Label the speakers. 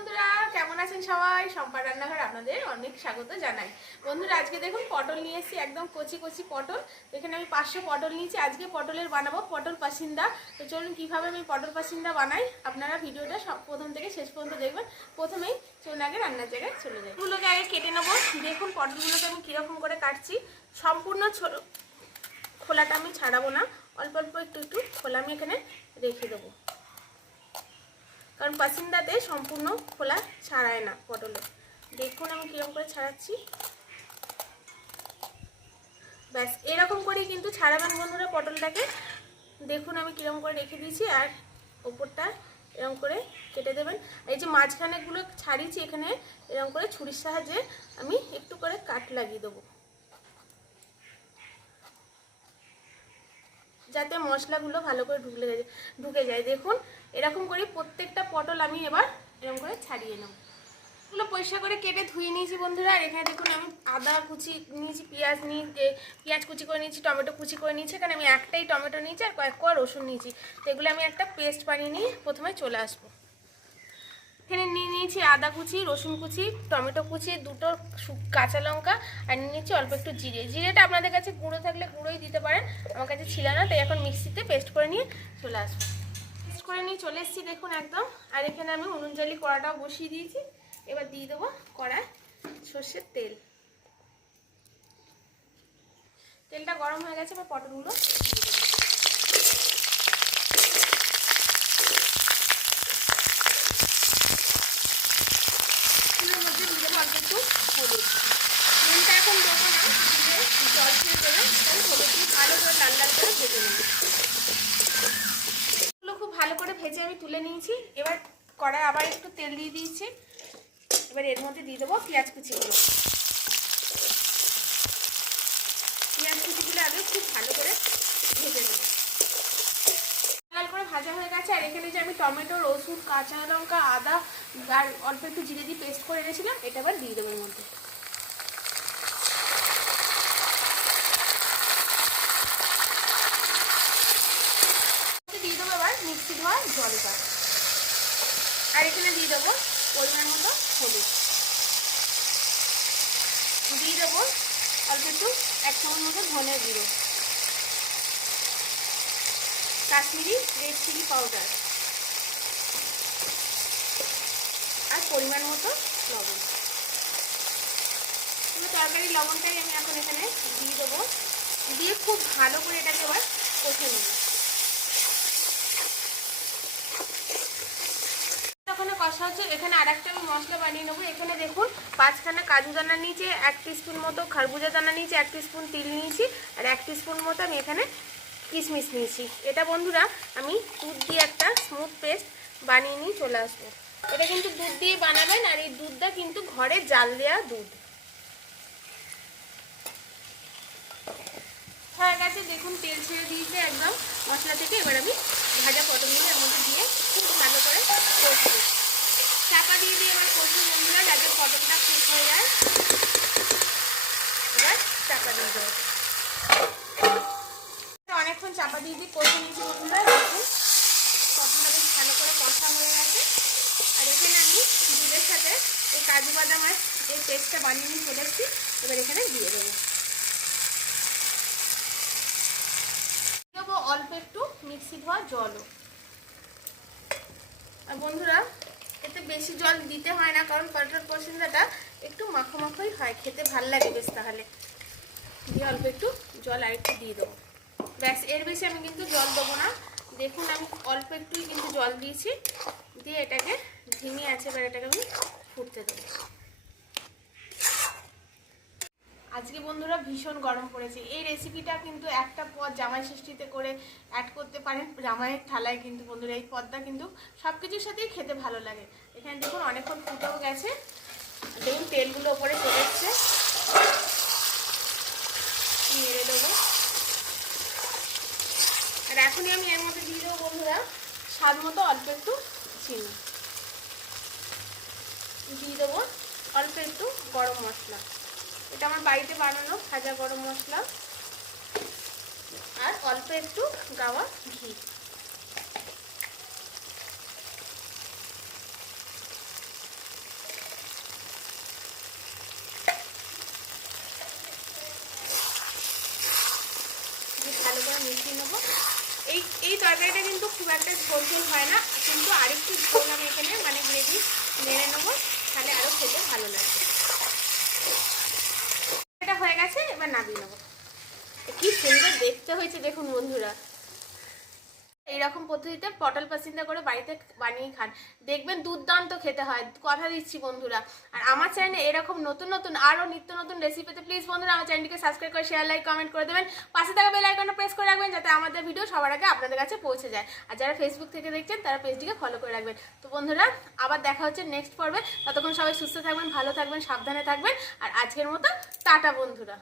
Speaker 1: বন্ধুরা, কেমন আছেন সবাই? সম্পার রান্নাঘর আপনাদের অনেক স্বাগত জানাই। বন্ধুরা, আজকে দেখুন পটল নিয়ে এসেছি, একদম কচি কচি পটল। এখানে আমি পাঁচশো পটল নিয়েছি। আজকে পটলের বানাবো পটল পাসিন্দা। তো চলুন, কীভাবে আমি পটল পাসিন্দা বানাই? আপনারা ভিডিওটা সব প্রথম থেকে শেষ পর্যন্ত দেখবেন। প্রথমেই চলুন আগে রান্নার জায়গায় চলে যাই। এগুলোকে আগে কেটে নেব। দেখুন, পটলগুলোকে আমি কীরকম করে কাটছি। সম্পূর্ণ ছোট খোলাটা আমি ছাড়াবো না। অল্প অল্প একটু একটু খোলা আমি এখানে রেখে দেবো। কারণ পাসিন্দাতে সম্পূর্ণ খোলা ছাড়ায় না পটলে দেখুন আমি কীরকম করে ছাড়াচ্ছি। ব্যাস, এরকম করেই কিন্তু ছাড়াবেন বন্ধুরা পটলটাকে। দেখুন আমি কীরকম করে রেখে দিয়েছি আর ওপরটা এরকম করে কেটে দেবেন। এই যে মাঝখানেগুলো ছাড়িয়েছি, এখানে এরকম করে ছুরির সাহায্যে আমি একটু করে কাট লাগিয়ে দেবো। যাতে মশলাগুলো ভালো করে ঢুকলে ঢুকে যায়। দেখুন, এরকম করে প্রত্যেকটা পটল আমি এবার এরকম করে ছাড়িয়ে নেব। এগুলো পরিষ্কার করে কেটে ধুয়ে নিয়েছি বন্ধুরা। আর এখানে দেখুন, আমি আদা কুচি নিয়েছি, পেঁয়াজ নিয়ে, পেঁয়াজ কুচি করে নিয়েছি, টমেটো কুচি করে নিয়েছি। এখানে আমি একটাই টমেটো নিয়েছি আর কয়েক কোয়া রসুন নিয়েছি। তো এগুলো আমি একটা পেস্ট বানিয়ে নিয়ে প্রথমে চলে আসব। এখানে নিয়ে নিয়েছি আদা কুচি, রসুন কুচি, টমেটো কুচি, দুটো কাঁচা লঙ্কা, আর নিয়ে নিয়েছি অল্প একটু জিরে। জিরেটা আপনাদের কাছে গুঁড়ো থাকলে গুঁড়োই দিতে পারেন, আমার কাছে ছিল না, তাই এখন মিক্সিতে পেস্ট করে নিয়ে চলে আসব। পেস্ট করে নিয়ে চলে এসেছি দেখুন একদম, আর এখানে আমি উনুন কড়াটাও বসিয়ে দিয়েছি, এবার দিয়ে দেবো কড়ায় সর্ষের তেল। তেলটা গরম হয়ে গেছে, এবার পটলগুলো দিয়ে দেবো এর মধ্যে দিয়ে দেবো অল্প একটু হলুদ নুনটা এখন দেবো না দিয়ে জল ছেড়ে দেবে তাহলে হলুদগুলো ভালো করে করে ভেজে নেবে। এগুলো খুব ভালো করে ভেজে আমি তুলে নিয়েছি। এবার কড়াই আবার একটু তেল দিয়ে দিয়েছি। এবার এর মধ্যে দিয়ে দেবো পেঁয়াজ কুচিগুলো। পেঁয়াজ কুচিগুলো আগে খুব ভালো করে ভেজে নেব। লাল করে ভাজা হয়ে গেছে। আর এখানে যে আমি টমেটো, রসুন, কাঁচা লঙ্কা, আদা, আর অল্প একটু জিরে দিয়ে পেস্ট করে রেখেছিলাম এটা আবার দিয়ে দেবো এর মধ্যে দিয়ে দেবো এবার মিক্সি ধোয়া জলটা আর এখানে দিয়ে দেবো পরিমাণ মতো হলুদ। দিয়ে দেবো অল্প একটু, এক চামচ মতো ধনে গুঁড়ো। কাশ্মীরি রেড চিলি পাউডার আর পরিমাণ মতো লবণ। পুরো তরকারি লবণটাই আমি এখন এখানে দিয়ে দেবো। দিয়ে খুব ভালো করে এটাকে এবার কষে নেব। কষা হচ্ছে, এখানে আর একটা আমি মশলা বানিয়ে নেব। এখানে দেখুন, পাঁচখানা কাজু দানা নিয়েছি, এক স্পুন মতো খরবুজা দানা নিয়েছি, এক স্পুন তিল নিয়েছি, আর এক স্পুন মতো আমি এখানে কিশমিশ নিয়েছি। এটা বন্ধুরা, আমি দুধ দিয়ে একটা স্মুথ পেস্ট বানিয়ে নিয়ে চলে আসব। এটা কিন্তু দুধ দিয়ে বানাবেন, আর এই দুধটা কিন্তু ঘরে জাল দেওয়া দুধ। হয়ে গেছে, দেখুন, তেল ছেড়ে দিয়েছে একদম মশলা থেকে। এবার আমি ভাজা পটলগুলো এর মধ্যে দিয়ে খুব ভালো করে কষবো। দিয়ে দিয়ে এবার কষবো বন্ধুরা যাতে পটলটা কুক হয়ে যায়। এবার চাপা দিয়ে দেবো। অনেকক্ষণ চাপা দিয়ে দিয়ে কষে নিয়েছি বন্ধুরা, দেখুন। পটলটা বেশ ভালো করে কষা হয়ে গেছে। আর এখানে আমি দুধের সাথে এই কাজু বাদাম আর এই পেস্টটা বানিয়ে নিয়ে এসেছি। এবার এখানে দিয়ে দেবো। দেবো অল্প একটু মিক্সি ধোয়া জলও। আর বন্ধুরা এতে বেশি জল দিতে হয় না, কারণ পটল পছন্দটা একটু মাখো মাখোই হয়। খেতে ভালো লাগে বেশ তাহলে। দিয়ে অল্প একটু জল আর একটু দিয়ে দেবো। ব্যাস, এর বেশি আমি কিন্তু জল দেবো না। দেখুন, আমি অল্প একটুই কিন্তু জল দিয়েছি। দিয়ে এটাকে ঝিমিয়ে আছে, এবার এটাকে আমি ফুটতে দেবো। আজকে বন্ধুরা ভীষণ গরম পড়েছে। এই রেসিপিটা কিন্তু একটা পদ জামাই ষষ্ঠীতে করে অ্যাড করতে পারেন। জামাইয়ের থালায় কিন্তু বন্ধুরা এই পদটা কিন্তু সব কিছুর সাথেই খেতে ভালো লাগে। এখানে দেখুন অনেকক্ষণ ফুটেও গেছে। দেখুন তেলগুলো ওপরে চলে এসছে। দেবো। আর এখনই আমি এর মধ্যে দিয়ে দেবো বন্ধুরা, স্বাদ মতো অল্প একটু চিনি। দিয়ে দেবো অল্প একটু গরম মশলা। এটা আমার বাড়িতে বানানো ভাজা গরম মশলা। আর অল্প একটু গাওয়া ঘি। ভালো করে মিশিয়ে নেব। এই এই তরকারিটা কিন্তু খুব একটা ঝোল ঝোল হয় না, কিন্তু আরেকটু ঝোল আমি এখানে মানে গ্রেভি নেড়ে নেব, তাহলে আরও খেতে ভালো লাগবে। এবার নামিয়ে নেব। কি সুন্দর দেখতে হয়েছে দেখুন বন্ধুরা। এইরকম পদ্ধতিতে পটল পাসিন্দা করে বাড়িতে বানিয়ে খান। দেখবেন দুর্দান্ত খেতে হয়, কথা দিচ্ছি বন্ধুরা। আর আমার চ্যানেলে এরকম নতুন নতুন আরও নিত্য নতুন রেসিপিতে প্লিজ বন্ধুরা আমার চ্যানেলটিকে সাবস্ক্রাইব করে শেয়ার লাইক কমেন্ট করে দেবেন। পাশে থাকা বেল আইকনটা প্রেস করে রাখবেন যাতে আমাদের ভিডিও সবার আগে আপনাদের কাছে পৌঁছে যায়। আর যারা ফেসবুক থেকে দেখছেন, তারা পেজটিকে ফলো করে রাখবেন। তো বন্ধুরা, আবার দেখা হচ্ছে নেক্সট পর্বে। ততক্ষণ সবাই সুস্থ থাকবেন, ভালো থাকবেন, সাবধানে থাকবেন। আর আজকের মতো, টাটা বন্ধুরা।